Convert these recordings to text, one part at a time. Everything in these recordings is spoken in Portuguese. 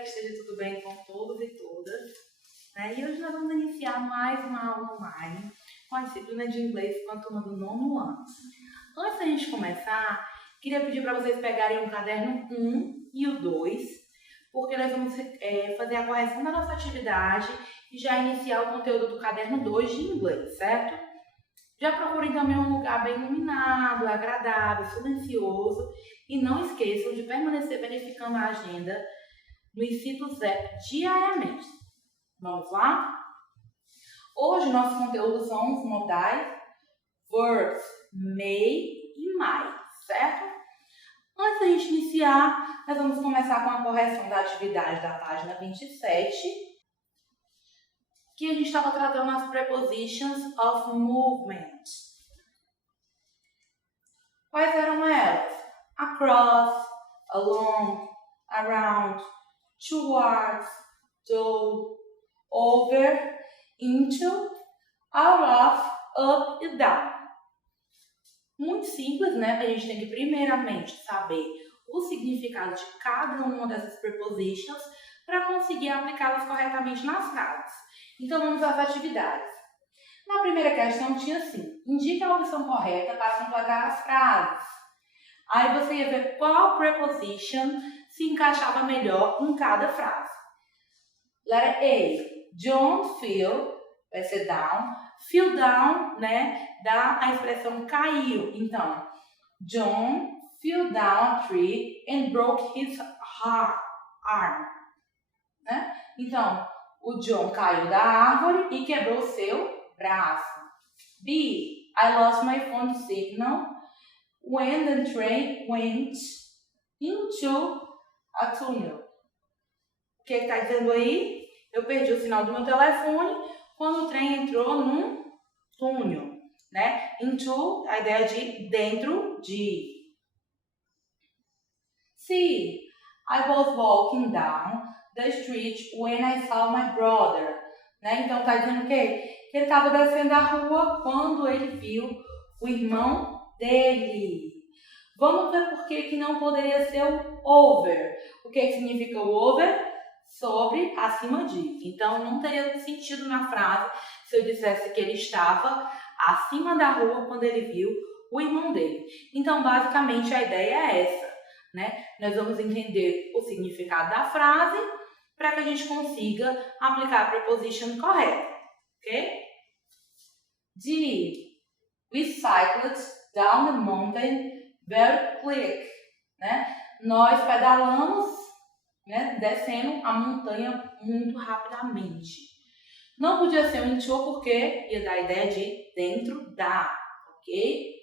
que esteja tudo bem com todos e todas. Né? E hoje nós vamos iniciar mais uma aula online com a disciplina de inglês com a turma do 9º ano. Antes da gente começar, queria pedir para vocês pegarem o caderno 1 e o 2, porque nós vamos fazer a correção da nossa atividade e já iniciar o conteúdo do caderno 2 de inglês, certo? Já procurem também um lugar bem iluminado, agradável, silencioso e não esqueçam de permanecer verificando a agenda do Incito Zep diariamente. Vamos lá? Hoje nosso conteúdo são os modais verbs may e might, certo? Antes da gente iniciar, nós vamos começar com a correção da atividade da página 27, que a gente estava tratando as prepositions of movement. Quais eram elas? Across, along, around, towards, to, over, into, out of, up e down. Muito simples, né? A gente tem que primeiramente saber o significado de cada uma dessas prepositions para conseguir aplicá-las corretamente nas frases. Então vamos às atividades. Na primeira questão tinha assim: indique a opção correta para completar as frases. Aí você ia ver qual preposition se encaixava melhor em cada frase. Letra A, John fell, vai ser down. Fell down, né, dá a expressão caiu. Então, John fell down a tree and broke his arm. Né? Então, o John caiu da árvore e quebrou seu braço. B, I lost my phone signal when the train went into a tunnel. O que está dizendo aí? Eu perdi o sinal do meu telefone quando o trem entrou num túnel, né? Into, a ideia de dentro de. C, I was walking down the street when I saw my brother. Né? Então, está dizendo o quê? Que ele estava descendo a rua quando ele viu o irmão dele. Vamos ver por que não poderia ser o over. O que significa o over? Sobre, acima de. Então, não teria sentido na frase se eu dissesse que ele estava acima da rua quando ele viu o irmão dele. Então, basicamente, a ideia é essa, né? Nós vamos entender o significado da frase para que a gente consiga aplicar a preposition correta, ok? D. We cycled down the mountain very quick, né? Nós pedalamos, né, descendo a montanha muito rapidamente. Não podia ser um into porque ia dar a ideia de dentro da, ok?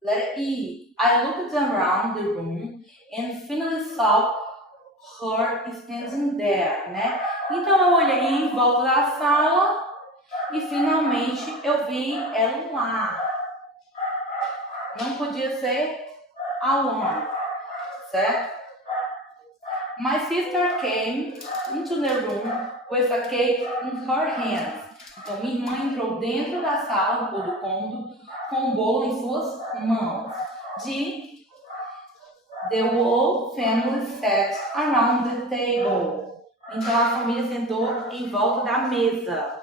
Letter E. I looked around the room and finally saw her standing there, né? Então eu olhei em volta da sala e finalmente eu vi ela lá. Não podia ser alone, certo? My sister came into the room with a cake in her hands. Então, minha irmã entrou dentro da sala ou do cômodo com um bolo em suas mãos. D. The whole family sat around the table. Então, a família sentou em volta da mesa.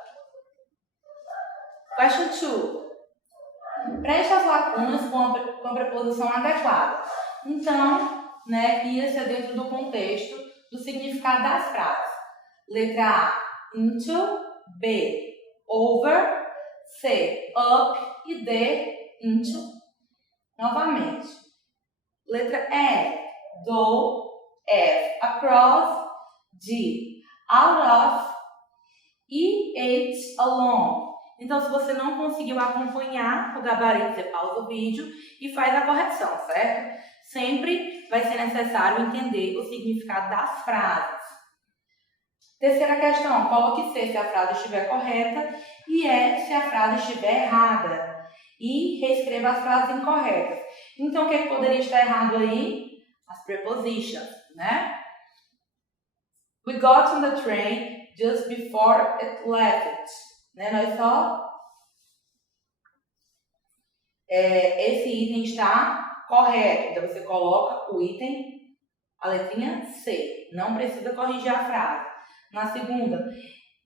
Question 2. Preencha as lacunas com a preposição adequada. Então, né, ia ser dentro do contexto do significado das frases. Letra A, into. B, over. C, up. E D, into. Novamente. Letra E, do. F, across. G, out of. E H, along. Então, se você não conseguiu acompanhar o gabarito, você pausa o vídeo e faz a correção, certo? Sempre vai ser necessário entender o significado das frases. Terceira questão, coloque C se a frase estiver correta e E se a frase estiver errada. E reescreva as frases incorretas. Então, o que poderia estar errado aí? As prepositions, né? We got on the train just before it left. Né? Nós só... esse item está correto. Então, você coloca o item, a letrinha C. não precisa corrigir a frase. Na segunda,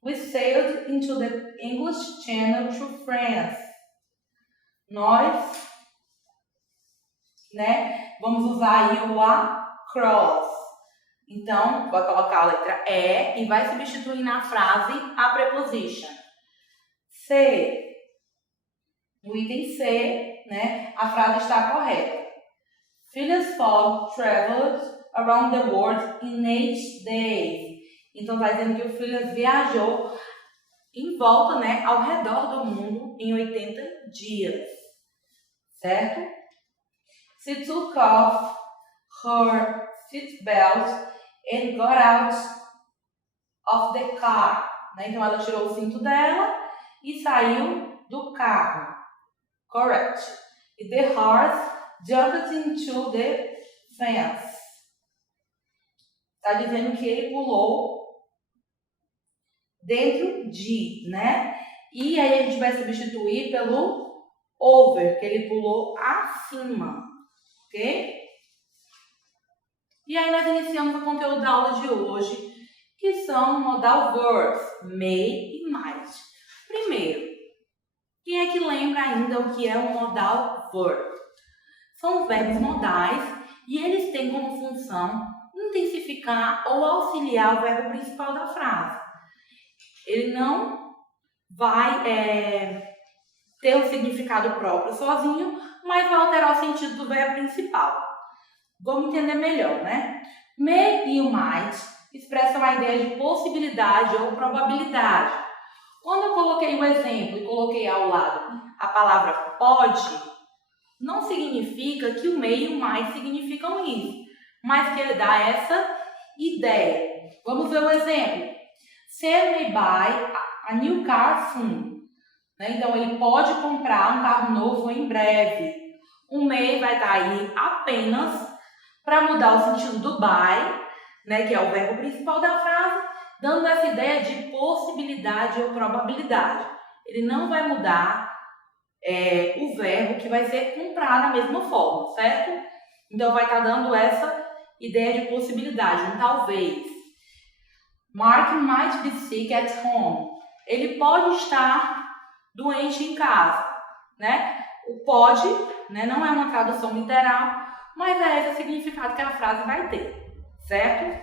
we sailed into the English Channel to France. Nós, né, vamos usar aí o across. Então, vai colocar a letra E e vai substituir na frase a preposition. C. No item C, né, a frase está correta. Phileas Fogg traveled around the world in 8 days. Então, vai dizendo que o Phileas viajou em volta, né, ao redor do mundo em 80 dias. Certo? She took off her seatbelt and got out of the car. Né? Então, ela tirou o cinto dela e saiu do carro. Correct. The horse jumped into the fence. Está dizendo que ele pulou dentro de, né? E aí a gente vai substituir pelo over, que ele pulou acima. Ok? E aí nós iniciamos o conteúdo da aula de hoje, que são modal verbs, may e might. Primeiro, quem é que lembra ainda o que é um modal verb? São verbos modais e eles têm como função intensificar ou auxiliar o verbo principal da frase. Ele não vai ter um significado próprio sozinho, mas vai alterar o sentido do verbo principal. Vamos entender melhor, né? May e o might expressam a ideia de possibilidade ou probabilidade. Quando eu coloquei o exemplo e coloquei ao lado a palavra pode, não significa que o may e o might significam isso, mas que ele dá essa ideia. Vamos ver o exemplo. Sam may buy a new car soon. Então, ele pode comprar um carro novo em breve. O may vai estar aí apenas para mudar o sentido do buy, né, que é o verbo principal da frase, dando essa ideia de possibilidade ou probabilidade. Ele não vai mudar o verbo que vai ser comprar da mesma forma, certo? Então, vai estar dando essa ideia de possibilidade, um talvez. Mark might be sick at home. Ele pode estar doente em casa, né? O pode, né, não é uma tradução literal, mas é esse o significado que a frase vai ter, certo?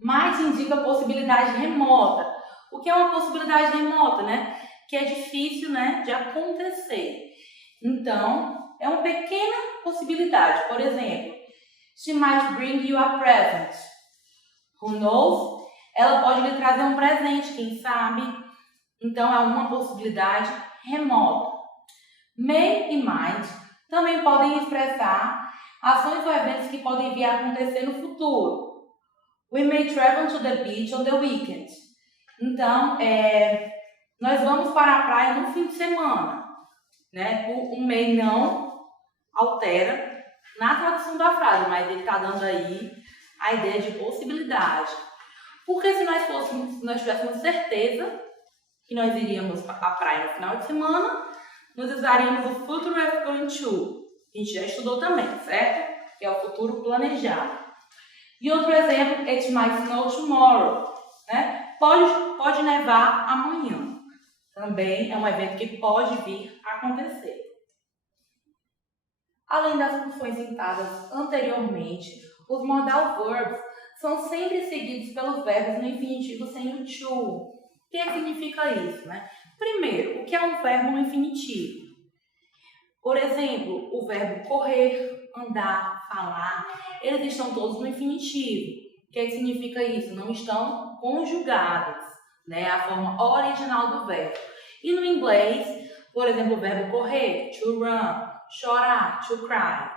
Might indica possibilidade remota. O que é uma possibilidade remota, né? Que é difícil, né, de acontecer. Então, é uma pequena possibilidade. Por exemplo, she might bring you a present. Who knows? Ela pode lhe trazer um presente, quem sabe? Então, é uma possibilidade remota. May e might também podem expressar ações ou eventos que podem vir a acontecer no futuro. We may travel to the beach on the weekend. Então, nós vamos para a praia no fim de semana. Né? O may não altera na tradução da frase, mas ele está dando aí a ideia de possibilidade. Porque se nós tivéssemos certeza que nós iríamos à praia no final de semana, nós usaríamos o future is going to. A gente já estudou também, certo? Que é o futuro planejado. E outro exemplo, it might snow tomorrow. Né? Pode nevar amanhã. Também é um evento que pode vir a acontecer. Além das funções citadas anteriormente, os modal verbs são sempre seguidos pelos verbos no infinitivo sem o to. O que significa isso, né? Primeiro, o que é um verbo no infinitivo? Por exemplo, o verbo correr, andar, falar, eles estão todos no infinitivo. O que significa isso? Não estão conjugados, né? A forma original do verbo. E no inglês, por exemplo, o verbo correr, to run, chorar, to cry.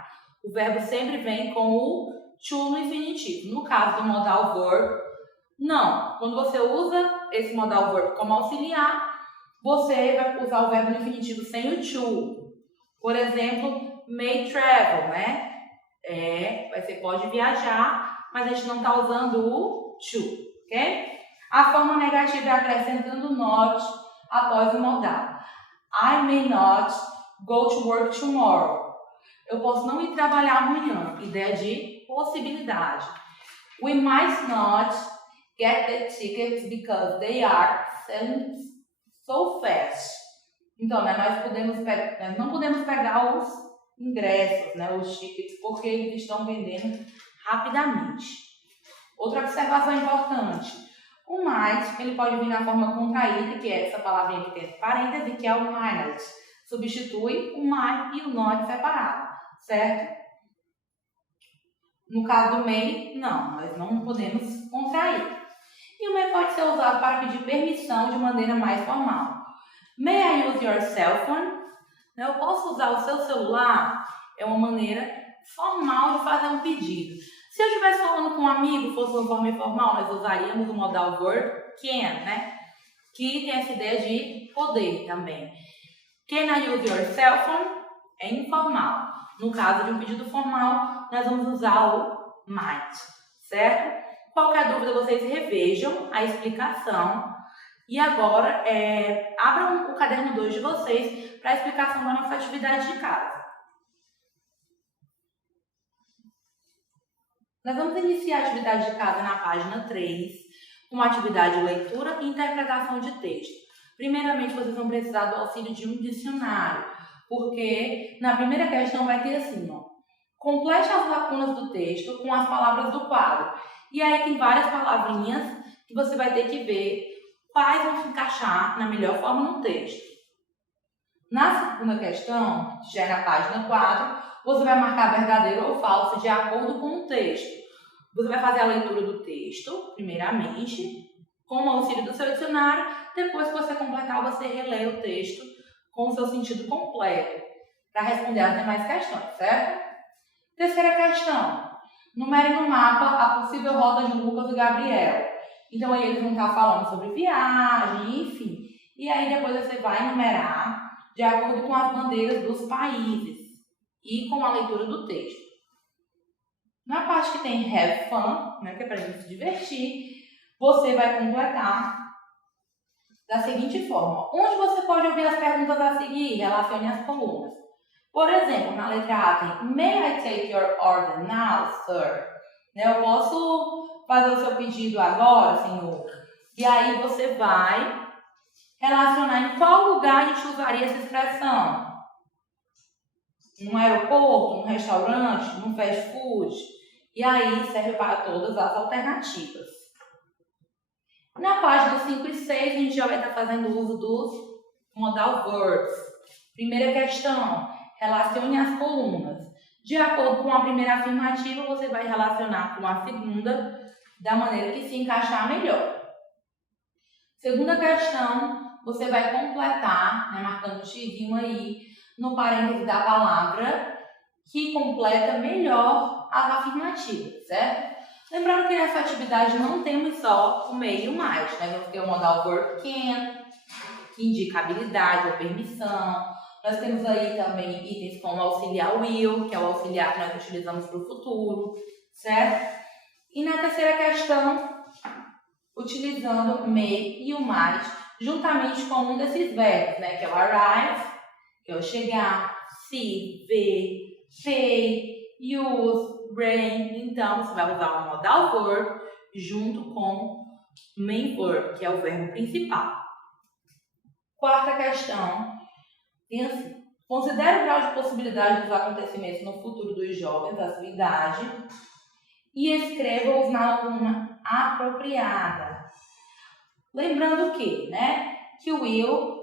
O verbo sempre vem com o to no infinitivo. No caso do modal verb, não. Quando você usa esse modal verb como auxiliar, você vai usar o verbo no infinitivo sem o to. Por exemplo, may travel, né? Você pode viajar, mas a gente não está usando o to, ok? A forma negativa é acrescentando not após o modal. I may not go to work tomorrow. Eu posso não ir trabalhar amanhã. Ideia de possibilidade. We might not get the tickets because they are selling so fast. Então, né, nós não podemos pegar os ingressos, né, os tickets, porque eles estão vendendo rapidamente. Outra observação importante. O might, ele pode vir na forma contraída, que é essa palavrinha que tem entre parênteses, que é o might. Substitui o might e o not separado, certo? No caso do may, não, nós não podemos contrair. E o may pode ser usado para pedir permissão de maneira mais formal. May I use your cell phone? Eu posso usar o seu celular? É uma maneira formal de fazer um pedido. Se eu estivesse falando com um amigo, fosse uma forma informal, nós usaríamos o modal verb can, né? Que tem essa ideia de poder também. Can I use your cell phone? É informal. No caso de um pedido formal, nós vamos usar o might, certo? Qualquer dúvida, vocês revejam a explicação. E agora, abram o caderno 2 de vocês para a explicação da nossa atividade de casa. Nós vamos iniciar a atividade de casa na página 3, com a atividade de leitura e interpretação de texto. Primeiramente, vocês vão precisar do auxílio de um dicionário, porque na primeira questão vai ter assim, ó, complete as lacunas do texto com as palavras do quadro. E aí tem várias palavrinhas que você vai ter que ver quais vão se encaixar na melhor forma no texto. Na segunda questão, que já é na página 4, você vai marcar verdadeiro ou falso de acordo com o texto. Você vai fazer a leitura do texto, primeiramente, com o auxílio do seu dicionário. Depois que você completar, você relê o texto com o seu sentido completo, para responder as demais questões, certo? Terceira questão. Numere no mapa a possível rota de Lucas e Gabriel. Então, aí eles vão estar falando sobre viagem, enfim. E aí, depois você vai numerar de acordo com as bandeiras dos países e com a leitura do texto. Na parte que tem have fun, né, que é para a gente se divertir, você vai completar da seguinte forma. Onde você pode ouvir as perguntas a seguir? Relacione as colunas. Por exemplo, na letra A tem May I take your order now, sir? Eu posso fazer o seu pedido agora, senhor? E aí você vai relacionar em qual lugar a gente usaria essa expressão. Num aeroporto, num restaurante, num fast food. E aí serve para todas as alternativas. Na página 5 e 6, a gente já vai estar fazendo uso dos modal verbs. Primeira questão, relacione as colunas. De acordo com a primeira afirmativa, você vai relacionar com a segunda da maneira que se encaixar melhor. Segunda questão, você vai completar, né, marcando um xizinho aí, no parêntese da palavra, que completa melhor as afirmativas, certo? Lembrando que nessa atividade não temos só o may e o might, né? Vamos ter o modal verb can, que indica habilidade ou permissão. Nós temos aí também itens como auxiliar will, que é o auxiliar que nós utilizamos para o futuro, certo? E na terceira questão, utilizando may e o might, juntamente com um desses verbos, né? Que é o arrive, que é o chegar, see, ver, pay, use, bring. Então, você vai usar o modal verb junto com o main verb, que é o verbo principal. Quarta questão. E assim, considere o grau de possibilidade dos acontecimentos no futuro dos jovens da sua idade e escreva-os na lacuna apropriada. Lembrando que, né, que o will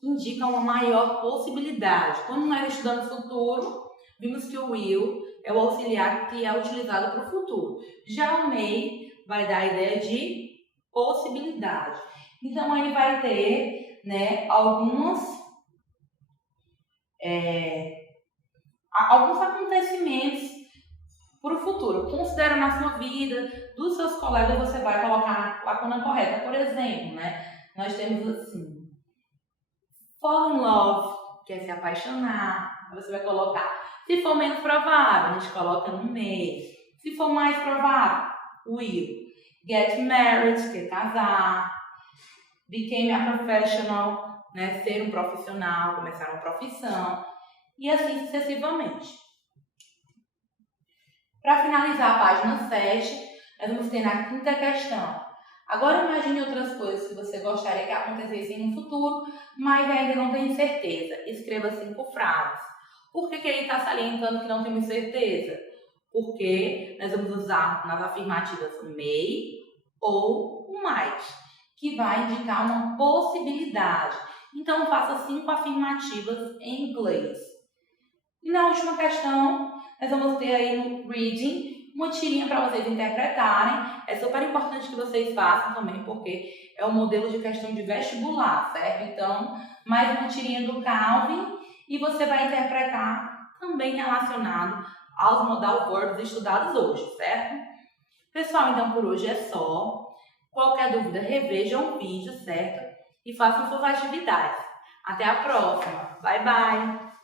indica uma maior possibilidade. Quando nós estudamos futuro, vimos que o will é o auxiliar que é utilizado para o futuro. Já o may vai dar a ideia de possibilidade. Então, aí vai ter, né, alguns acontecimentos para o futuro. Considera na sua vida, dos seus colegas, você vai colocar a lacuna correta. Por exemplo, né, nós temos assim, fall in love, que é se apaixonar. Você vai colocar, se for menos provável, a gente coloca no may. Se for mais provável, will. Get married, que é casar. Became a professional, né, ser um profissional, começar uma profissão. E assim sucessivamente. Para finalizar a página 7, nós vamos ter na quinta questão. Agora imagine outras coisas que você gostaria que acontecessem no futuro, mas ainda não tem certeza. Escreva 5 frases. Por que ele está salientando que não temos certeza? Porque nós vamos usar nas afirmativas may ou might, que vai indicar uma possibilidade. Então, faça 5 afirmativas em inglês. E na última questão, nós vamos ter aí no reading uma tirinha para vocês interpretarem. É super importante que vocês façam também, porque é um modelo de questão de vestibular, certo? Então, mais uma tirinha do Calvin e você vai interpretar também relacionado aos modal verbs estudados hoje, certo? Pessoal, então por hoje é só. Qualquer dúvida, revejam o vídeo, certo? E façam suas atividades. Até a próxima. Bye, bye!